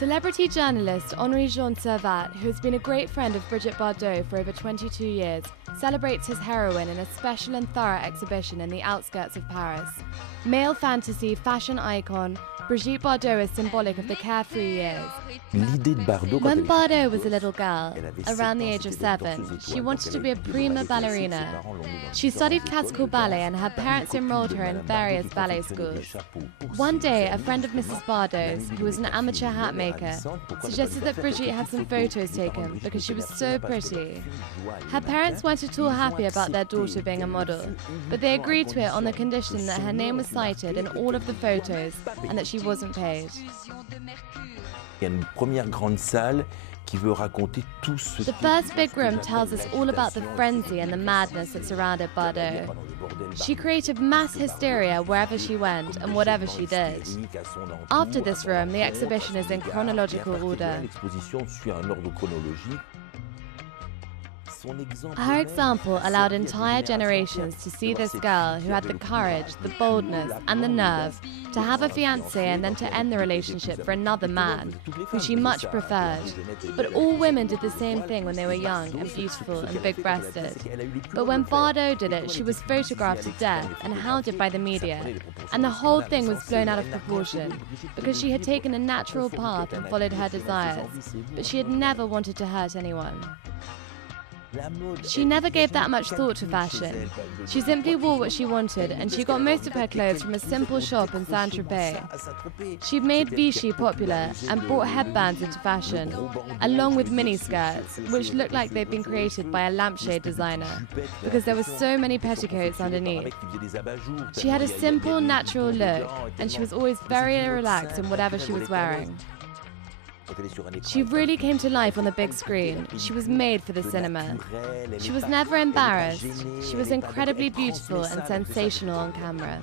Celebrity journalist Henri-Jean Servat, who has been a great friend of Brigitte Bardot for over 22 years, celebrates his heroine in a special and thorough exhibition in the outskirts of Paris. Male fantasy fashion icon, Brigitte Bardot is symbolic of the carefree years. When Bardot was a little girl, around the age of 7, she wanted to be a prima ballerina. She studied classical ballet and her parents enrolled her in various ballet schools. One day, a friend of Mrs. Bardot's, who was an amateur hat maker, suggested that Brigitte have some photos taken because she was so pretty. Her parents weren't at all happy about their daughter being a model, but they agreed to it on the condition that her name was cited in all of the photos and that she wasn't paid. The first big room tells us all about the frenzy and the madness that surrounded Bardot. She created mass hysteria wherever she went and whatever she did. After this room, the exhibition is in chronological order. Her example allowed entire generations to see this girl who had the courage, the boldness, and the nerve to have a fiancé and then to end the relationship for another man, who she much preferred. But all women did the same thing when they were young and beautiful and big-breasted. But when Bardot did it, she was photographed to death and hounded by the media, and the whole thing was blown out of proportion, because she had taken a natural path and followed her desires, but she had never wanted to hurt anyone. She never gave that much thought to fashion. She simply wore what she wanted, and she got most of her clothes from a simple shop in Saint-Tropez. She made Vichy popular and brought headbands into fashion, along with miniskirts, which looked like they'd been created by a lampshade designer, because there were so many petticoats underneath. She had a simple, natural look, and she was always very relaxed in whatever she was wearing. She really came to life on the big screen. She was made for the cinema. She was never embarrassed. She was incredibly beautiful and sensational on camera.